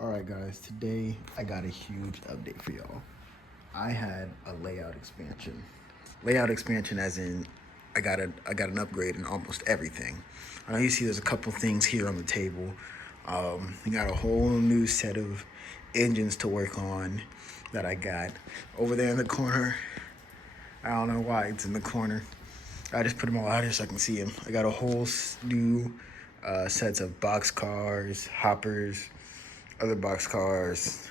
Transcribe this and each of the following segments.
All right, guys, today I got a huge update for y'all. I had a layout expansion. Layout expansion as in I got an upgrade in almost everything. I know you see there's a couple things here on the table. We got a whole new set of engines to work on that I got over there in the corner. I don't know why it's in the corner. I just put them all out here so I can see them. I got a whole new sets of box cars, hoppers, other box cars.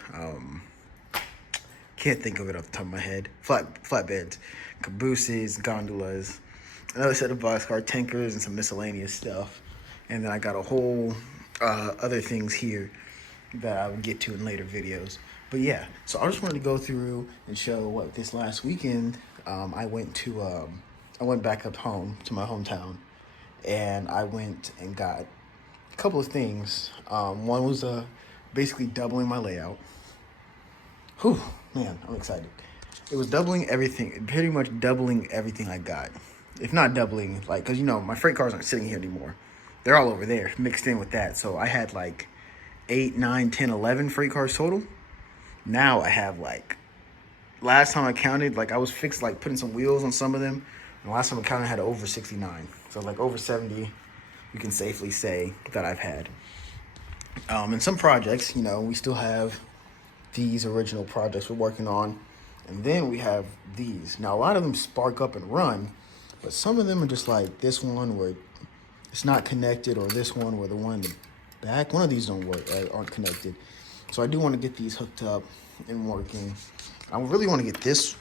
Can't think of it off the top of my head. Flatbeds, cabooses, gondolas, another set of boxcar tankers, and some miscellaneous stuff. And then I got a whole other things here that I will get to in later videos. But yeah, so I just wanted to go through and show what this last weekend I went back up home to my hometown, and I went and got a couple of things. One was basically doubling my layout. Whew, man, I'm excited. It was doubling everything, pretty much doubling everything I got. If not doubling, like, because, my freight cars aren't sitting here anymore. They're all over there, mixed in with that. So I had like 8, 9, 10, 11 freight cars total. Now I have like, last time I counted, like, I was fixed, like, putting some wheels on some of them. And last time I counted, I had over 69. So, like, over 70, you can safely say that I've had. And some projects, we still have these original projects we're working on. And then we have these. Now, a lot of them spark up and run, but some of them are just like this one where it's not connected, or this one where the one in the back, one of these don't work, aren't connected. So I do want to get these hooked up and working. I really want to get this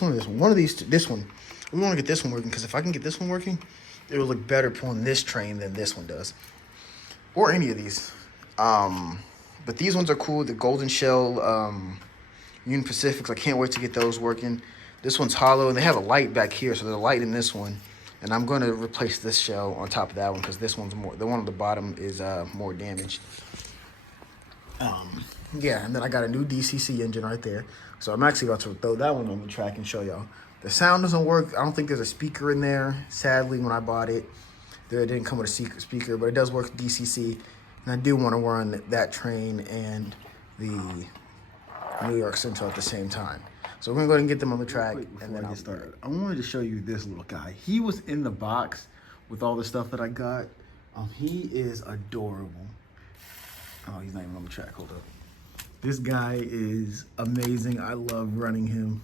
one. One of these, this one. We want to get this one working, because if I can get this one working, it will look better pulling this train than this one does, or any of these. But these ones are cool. The Golden Shell Union Pacifics, I can't wait to get those working. This one's hollow, and they have a light back here, so there's a light in this one. And I'm going to replace this shell on top of that one, because this one's more, the one on the bottom is more damaged. Yeah, and then I got a new DCC engine right there. So I'm actually about to throw that one on the track and show y'all. The sound doesn't work. I don't think there's a speaker in there. Sadly, when I bought it, there didn't come with a secret speaker, but it does work DCC. And I do want to run that train and the New York Central at the same time. So we're gonna go ahead and get them on the track. And then I'll start. I wanted to show you this little guy. He was in the box with all the stuff that I got. He is adorable. Oh, he's not even on the track. Hold up. This guy is amazing. I love running him.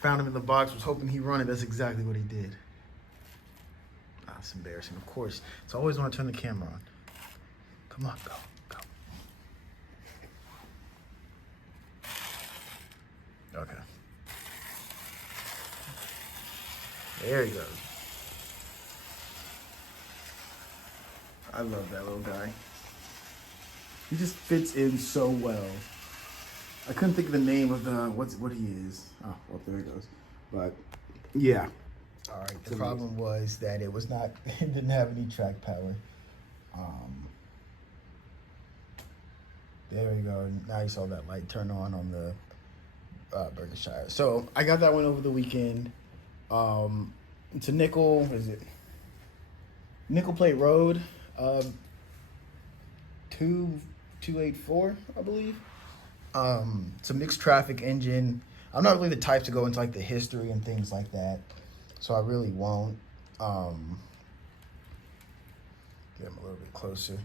Found him in the box, was hoping he'd run it. That's exactly what he did. It's embarrassing, of course. So I always want to turn the camera on. Come on, go. Okay. There he goes. I love that little guy. He just fits in so well. I couldn't think of the name of what he is. Oh, well, there he goes. But yeah. All right. The problem was that it was not. It didn't have any track power. There we go. Now you saw that light turn on the Berkshire. So I got that one over the weekend. It's a nickel. What is it? Nickel plate road. 284, I believe. It's a mixed traffic engine. I'm not really the type to go into like the history and things like that, so I really won't. Get him a little bit closer.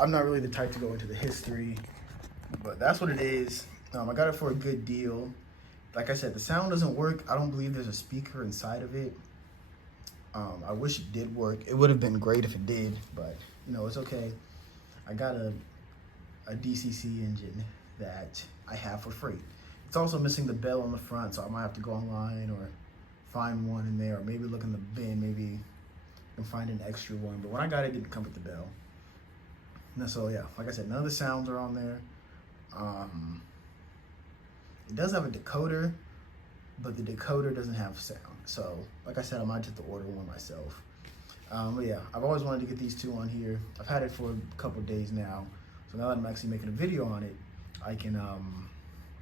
I'm not really the type to go into the history, but that's what it is. I got it for a good deal. Like I said, the sound doesn't work. I don't believe there's a speaker inside of it. I wish it did work. It would have been great if it did, but it's okay. I got a DCC engine that I have for free. It's also missing the bell on the front, so I might have to go online or find one in there, or maybe look in the bin, maybe and find an extra one. But when I got it, it didn't come with the bell. And so yeah, like I said, none of the sounds are on there. It does have a decoder, but the decoder doesn't have sound. So like I said, I might have to order one myself. But yeah, I've always wanted to get these two on here. I've had it for a couple days now. So now that I'm actually making a video on it, I can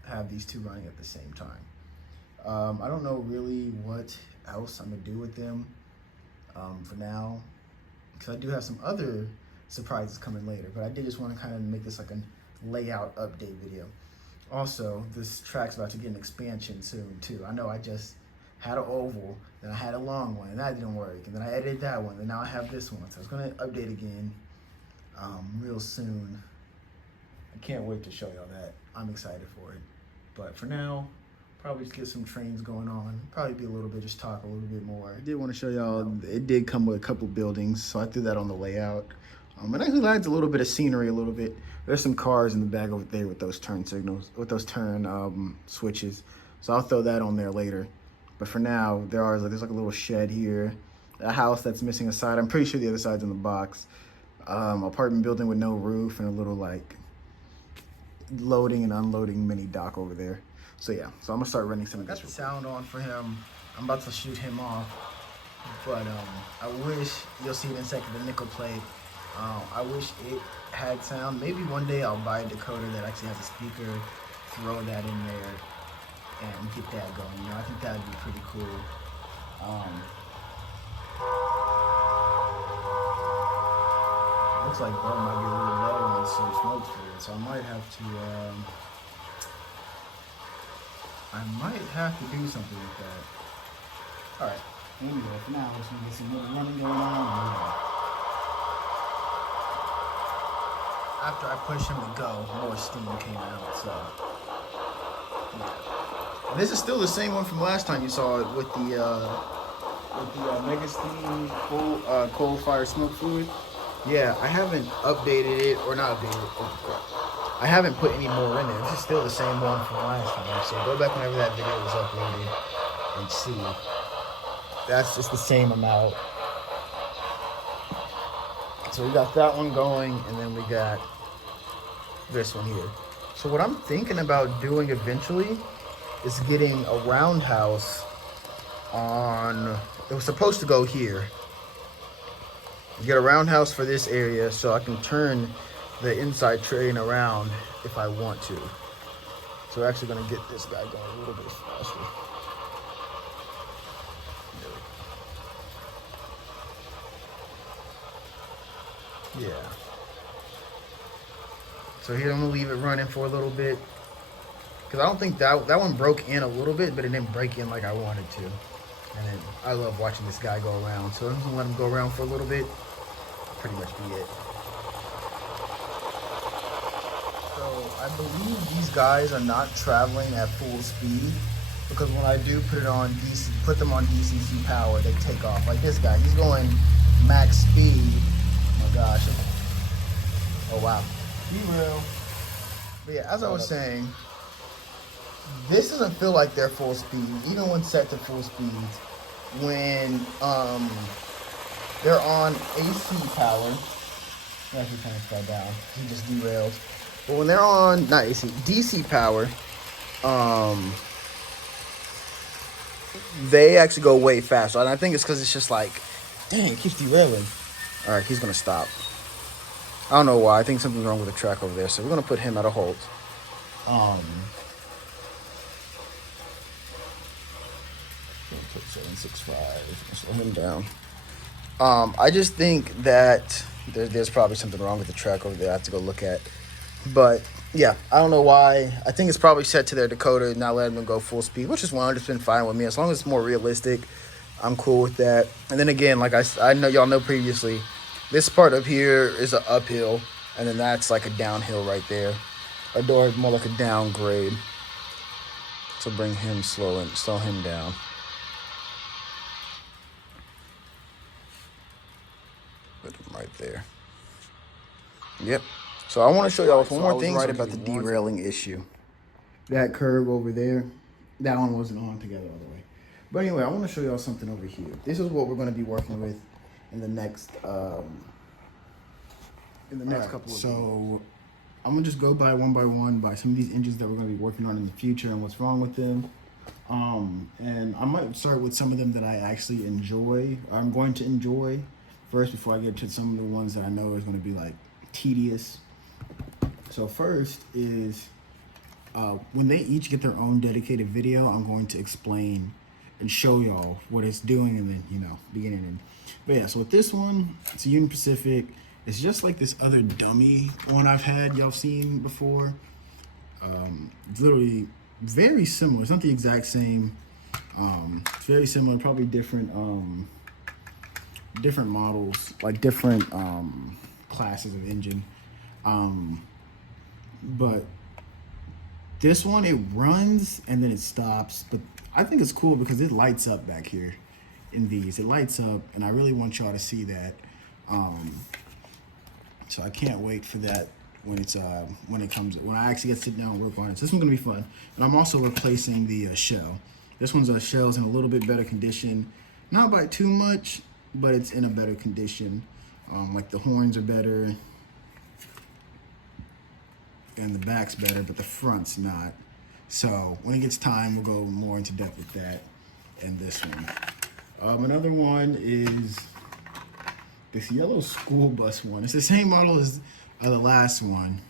have these two running at the same time. I don't know really what else I'm gonna do with them for now, because I do have some other surprises coming later, but I did just want to kind of make this like layout update video. Also, this track's about to get an expansion soon too. I know I just had an oval, then I had a long one, and that didn't work, and then I edited that one, and now I have this one. So it's gonna update again real soon. I can't wait to show y'all that. I'm excited for it. But for now, probably just get some trains going on. Probably be a little bit, just talk a little bit more. I did want to show y'all, it did come with a couple buildings, so I threw that on the layout. It actually adds a little bit of scenery, a little bit. There's some cars in the back over there with those turn signals, with those turn switches. So I'll throw that on there later. But for now, there's like a little shed here, a house that's missing a side. I'm pretty sure the other side's in the box. Apartment building with no roof and a little like loading and unloading mini dock over there. So yeah, so I'm gonna start running some of this. I got the sound on for him. I'm about to shoot him off, but I wish, you'll see it in a second, the nickel plate. I wish it had sound. Maybe one day I'll buy a decoder that actually has a speaker, throw that in there, and get that going. You know, I think that'd be pretty cool. Looks like Bo might be a little low on some smoke fluid, so I might have to do something with that. All right. Anyway, for now, we're just gonna get some little running going on. After I pushed him to go, more steam came out, so. Yeah. And this is still the same one from last time you saw it with the Mega Steam coal-fired smoke fluid. Yeah, I haven't updated it, or not updated it. I haven't put any more in there. This is still the same one from last time. So go back whenever that video was uploaded and see. That's just the same amount. So we got that one going, and then we got this one here. So what I'm thinking about doing eventually is getting a roundhouse on, it was supposed to go here. Get a roundhouse for this area so I can turn the inside train around if I want to. So we're actually gonna get this guy going a little bit faster. Yeah. So here I'm gonna leave it running for a little bit. Cause I don't think that one broke in a little bit, but it didn't break in like I wanted to. And then I love watching this guy go around. So I'm just gonna let him go around for a little bit. Pretty much be it. So I believe these guys are not traveling at full speed, because when I do put them on DCC power, they take off. Like this guy, he's going max speed. Oh my gosh. Oh wow. Derail. But yeah, as I was saying, this doesn't feel like they're full speed, even when set to full speed. When they're on AC power, I actually turn this guy down. He just derailed. But when they're on, not AC, DC power, they actually go way faster. And I think it's because it's just like, dang, it keeps derailing. All right, he's gonna stop. I don't know why. I think something's wrong with the track over there. So we're gonna put him at a halt. Put 765. Slow him down. I just think that there's probably something wrong with the track over there. I have to go look at. But yeah, I don't know why. I think it's probably set to their decoder, not letting them go full speed, which is 100% fine with me. As long as it's more realistic, I'm cool with that. And then again, like I know y'all know previously, this part up here is an uphill, and then that's like a downhill right there. A door is more like a downgrade. So bring him slow him down. Put him right there. Yep. So I want to show y'all one more thing right about the derailing issue. That curve over there, that one wasn't on together all the way. But anyway, I want to show y'all something over here. This is what we're going to be working with in the next couple of days. So I'm gonna just go by one by some of these engines that we're gonna be working on in the future and what's wrong with them. And I might start with some of them that I actually enjoy. I'm going to enjoy first before I get to some of the ones that I know is going to be like tedious. So first is when they each get their own dedicated video, I'm going to explain and show y'all what it's doing and then, you know, beginning and. But yeah, so with this one, it's a Union Pacific. It's just like this other dummy one I've had, y'all seen before. It's literally very similar. It's not the exact same. It's very similar, probably different different models, like different classes of engine. But this one, it runs and then it stops. But I think it's cool because it lights up back here in these. It lights up, and I really want y'all to see that. So I can't wait for that when it's when I actually get to sit down and work on it. So this one's gonna be fun. And I'm also replacing the shell. This one's shell's in a little bit better condition, not by too much, but it's in a better condition. Like the horns are better, and the back's better, but the front's not. So when it gets time, we'll go more into depth with that and this one. Another one is this yellow school bus one. It's the same model as the last one.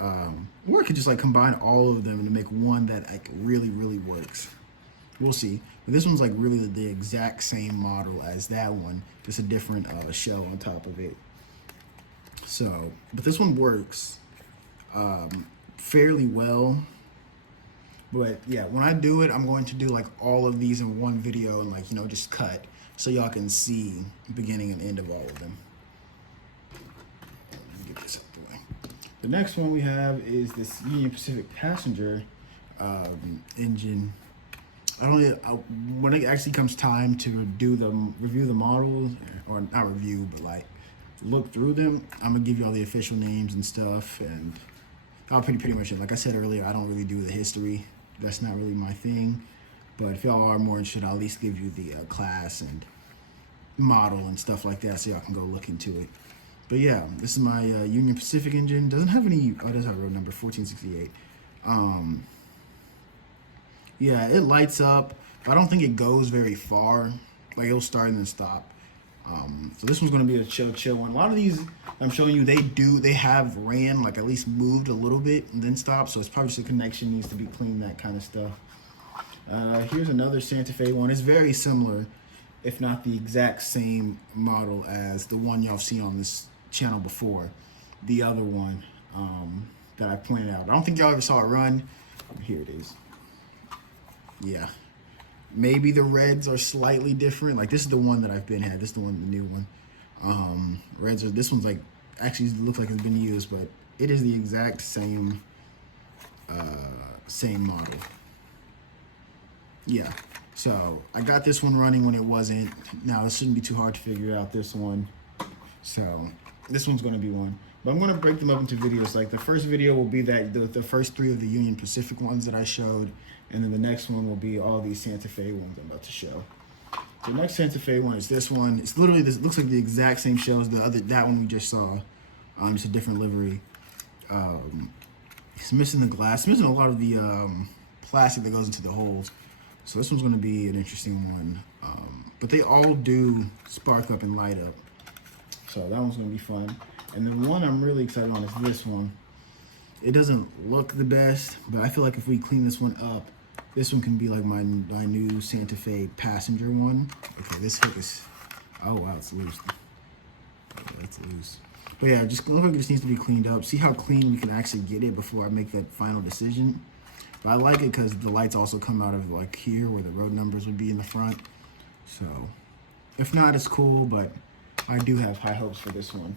Or I could just like combine all of them and make one that like really, really works. We'll see. But this one's like really the exact same model as that one, just a different shell on top of it. So, but this one works fairly well. But yeah, when I do it, I'm going to do like all of these in one video and like, you know, just cut so y'all can see the beginning and end of all of them. Let me get this out the way. The next one we have is this Union Pacific passenger engine. When it actually comes time to review the models, or not review, but like look through them, I'm gonna give you all the official names and stuff, and that'll pretty much it. Like I said earlier, I don't really do the history. That's not really my thing. But if y'all are more interested, I'll at least give you the class and model and stuff like that, so y'all can go look into it. But yeah, this is my Union Pacific engine. Doesn't have any. Oh, it does have a road number 1468. Yeah, it lights up. I don't think it goes very far. Like it'll start and then stop. So this one's gonna be a chill one. A lot of these I'm showing you, they have ran, like at least moved a little bit and then stopped. So it's probably just a connection needs to be cleaned, that kind of stuff. Here's another Santa Fe one. It's very similar, if not the exact same model as the one y'all seen on this channel before. The other one that I pointed out. I don't think y'all ever saw it run. Here it is. Yeah. Maybe the reds are slightly different. Like this is the one that I've been had. This is the one, the new one. Reds are, this one's like, actually looks like it's been used, but it is the exact same, same model. Yeah. So I got this one running when it wasn't. Now it shouldn't be too hard to figure out this one. So this one's going to be one. But I'm going to break them up into videos. Like the first video will be that the first three of the Union Pacific ones that I showed. And then the next one will be all these Santa Fe ones I'm about to show. The next Santa Fe one is this one. It's literally this, looks like the exact same shell as that one we just saw. It's a different livery. It's missing the glass. It's missing a lot of the plastic that goes into the holes. So this one's going to be an interesting one. But they all do spark up and light up. So that one's going to be fun. And the one I'm really excited on is this one. It doesn't look the best, but I feel like if we clean this one up, this one can be like my new Santa Fe passenger one. Okay, this hook is, oh wow, it's loose. Yeah, it's loose. But yeah, just look like it just needs to be cleaned up. See how clean we can actually get it before I make that final decision. But I like it because the lights also come out of like here where the road numbers would be in the front. So if not, it's cool, but I do have high hopes for this one.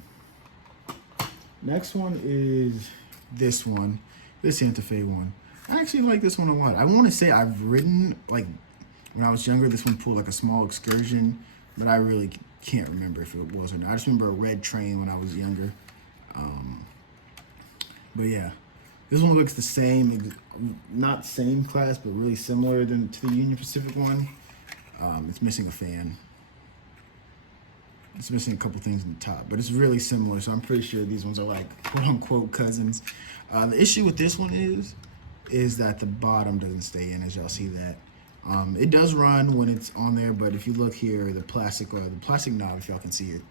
Next one is this one, this Santa Fe one. I actually like this one a lot. I want to say I've ridden, like, when I was younger, this one pulled like a small excursion, but I really can't remember if it was or not. I just remember a red train when I was younger. But yeah, this one looks the same, not same class, but really similar to the Union Pacific one. It's missing a fan. It's missing a couple things in the top, but it's really similar, so I'm pretty sure these ones are like quote-unquote cousins. The issue with this one is that the bottom doesn't stay in, as y'all see that. It does run when it's on there, but if you look here, the plastic knob, if y'all can see it,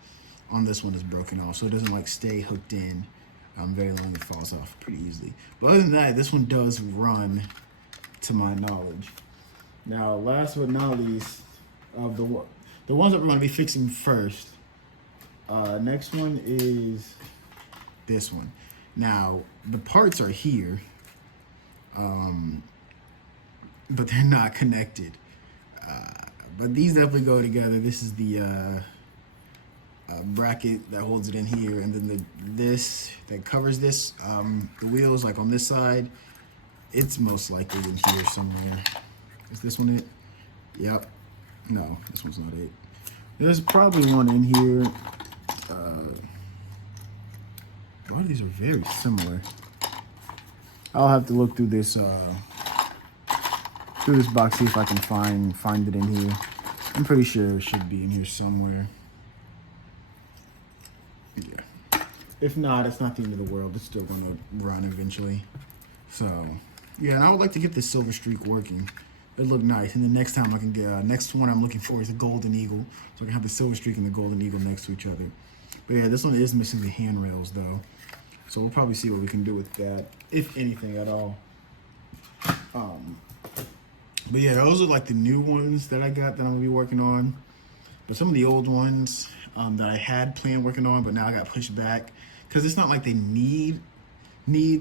on this one is broken off, so it doesn't like stay hooked in very long. It falls off pretty easily. But other than that, this one does run, to my knowledge. Now, last but not least, of the ones that we're going to be fixing first Next one is this one. Now, the parts are here, but they're not connected. But these definitely go together. This is the bracket that holds it in here, and then this that covers this, the wheels, like on this side, it's most likely in here somewhere. Is this one it? Yep. No, this one's not it. There's probably one in here. A lot of these are very similar. I'll have to look through this box, see if I can find it in here. I'm pretty sure it should be in here somewhere. Yeah. If not, it's not the end of the world. It's still gonna run eventually. So, yeah, and I would like to get this silver streak working. It looked nice. And the next time I can get, next one I'm looking for is a golden eagle. So I can have the silver streak and the golden eagle next to each other. But yeah, this one is missing the handrails though. So we'll probably see what we can do with that, if anything at all. But yeah, those are like the new ones that I got that I'm gonna be working on. But some of the old ones that I had planned working on, but now I got pushed back. Because it's not like they need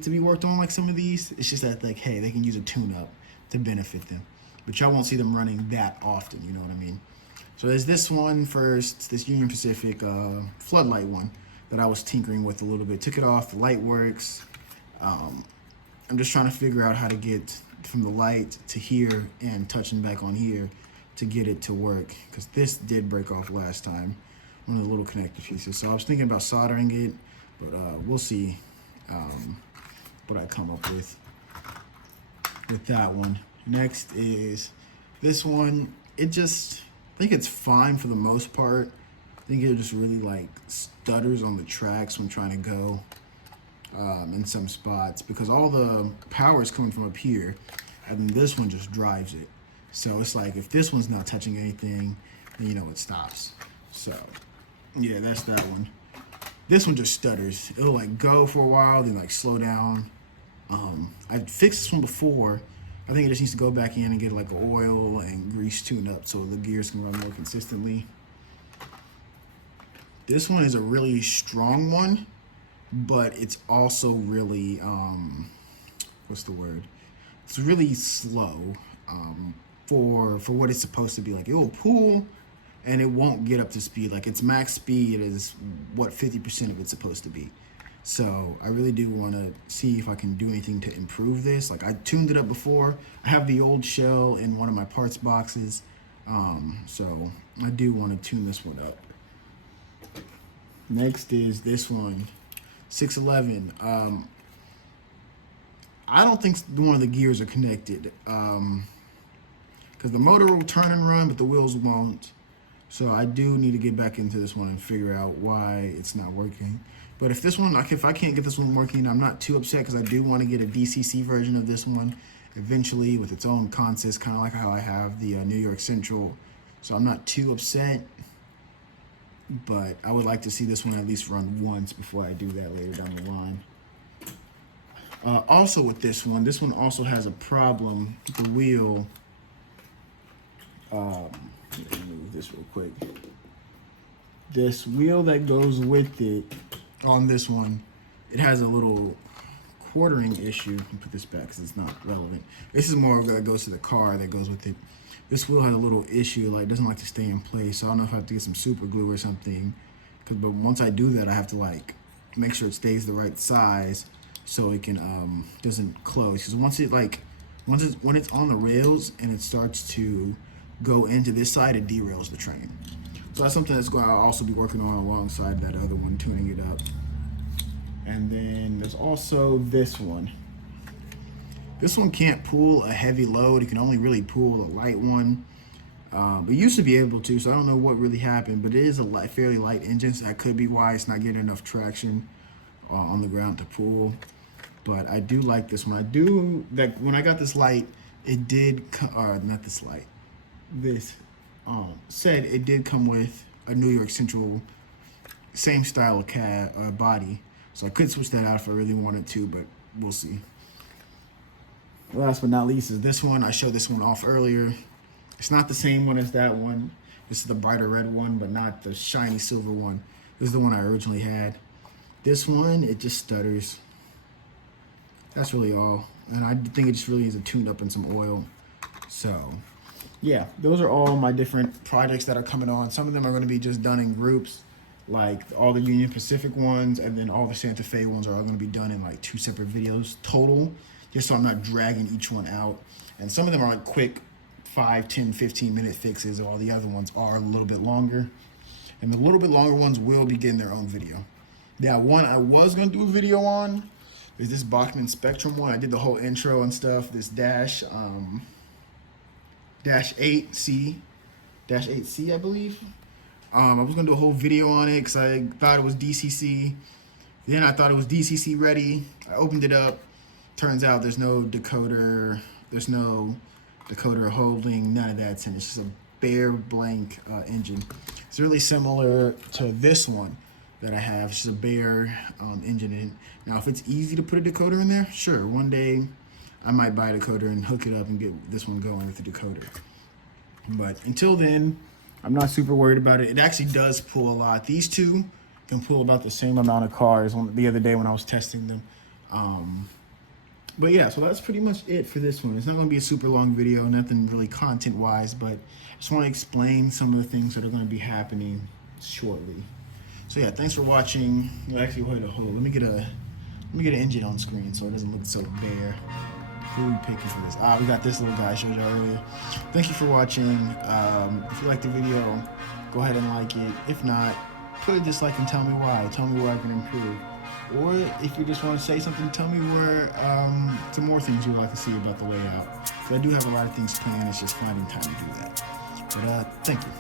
to be worked on like some of these. It's just that, like, hey, they can use a tune-up to benefit them. But y'all won't see them running that often, you know what I mean? So there's this one first, this Union Pacific floodlight one that I was tinkering with a little bit. Took it off, the light works. I'm just trying to figure out how to get from the light to here and touching back on here to get it to work. Because this did break off last time, one of the little connector pieces. So I was thinking about soldering it, but we'll see what I come up with that one. Next is this one. I think it's fine for the most part. I think it just really like stutters on the tracks when trying to go in some spots, because all the power is coming from up here, and then this one just drives it. So it's like if this one's not touching anything, then you know it stops. So yeah, that's that one. This one just stutters. It'll like go for a while, then like slow down. I fixed this one before. I think it just needs to go back in and get like oil and grease tuned up so the gears can run more consistently. This one is a really strong one, but it's also really, what's the word? It's really slow for what it's supposed to be. Like, it will pull and it won't get up to speed. Like, its max speed is what 50% of it's supposed to be. So I really do want to see if I can do anything to improve this. Like, I tuned it up before. I have the old shell in one of my parts boxes. So I do want to tune this one up. Next is this one, 611. I don't think one of the gears are connected, because the motor will turn and run, but the wheels won't. So I do need to get back into this one and figure out why it's not working. But if this one, like, if I can't get this one working, I'm not too upset, because I do want to get a DCC version of this one eventually with its own consists, kind of like how I have the New York Central. So I'm not too upset, but I would like to see this one at least run once before I do that later down the line. Also with this one also has a problem. The wheel, let me move this real quick. This wheel that goes with it on this one, it has a little quartering issue. Let me put this back because it's not relevant. This is more of that goes to the car that goes with it. This wheel has a little issue, like doesn't like to stay in place. So I don't know if I have to get some super glue or something. But once I do that, I have to like make sure it stays the right size so it can doesn't close. Because when it's on the rails and it starts to go into this side, it derails the train. So that's something that's going to also be working on alongside that other one, tuning it up. And then there's also this one. This one can't pull a heavy load. It can only really pull a light one. It used to be able to, so I don't know what really happened, but it is a fairly light engine, so that could be why it's not getting enough traction on the ground to pull. But I do like this one. When I got this light, it did, not this light, this said it did come with a New York Central, same style of body. So I could switch that out if I really wanted to, but we'll see. Last but not least is this one. I showed this one off earlier. It's not the same one as that one. This is the brighter red one, but not the shiny silver one. This is the one I originally had. This one, it just stutters. That's really all. And I think it just really needs a tune up and some oil. So yeah, those are all my different projects that are coming on. Some of them are going to be just done in groups, like all the Union Pacific ones, and then all the Santa Fe ones are all going to be done in like 2 separate videos total, just so I'm not dragging each one out. And some of them are like quick 5, 10, 15-minute fixes, while the other ones are a little bit longer. And the little bit longer ones will be getting their own video. Now, one I was going to do a video on is this Bachmann Spectrum one. I did the whole intro and stuff, this Dash 8C, I believe. I was gonna do a whole video on it because I thought it was DCC. Then I thought it was DCC ready. I opened it up. Turns out there's no decoder. There's no decoder holding, none of that's in it. It's just a bare blank engine. It's really similar to this one that I have. It's just a bare engine in it. Now, if it's easy to put a decoder in there, sure. One day I might buy a decoder and hook it up and get this one going with the decoder. But until then, I'm not super worried about it. It actually does pull a lot. These two can pull about the same amount of cars the other day when I was testing them. But yeah, so that's pretty much it for this one. It's not going to be a super long video, nothing really content-wise, but I just want to explain some of the things that are going to be happening shortly. So yeah, thanks for watching. Actually, wait, hold on. Let me get an engine on screen so it doesn't look so bare. Who are we picking for this? We got this little guy I showed you earlier. Thank you for watching. If you liked the video, go ahead and like it. If not, put a dislike and tell me why. Tell me where I can improve. Or if you just want to say something, tell me where some more things you'd like to see about the layout. So I do have a lot of things planned. It's just finding time to do that. But thank you.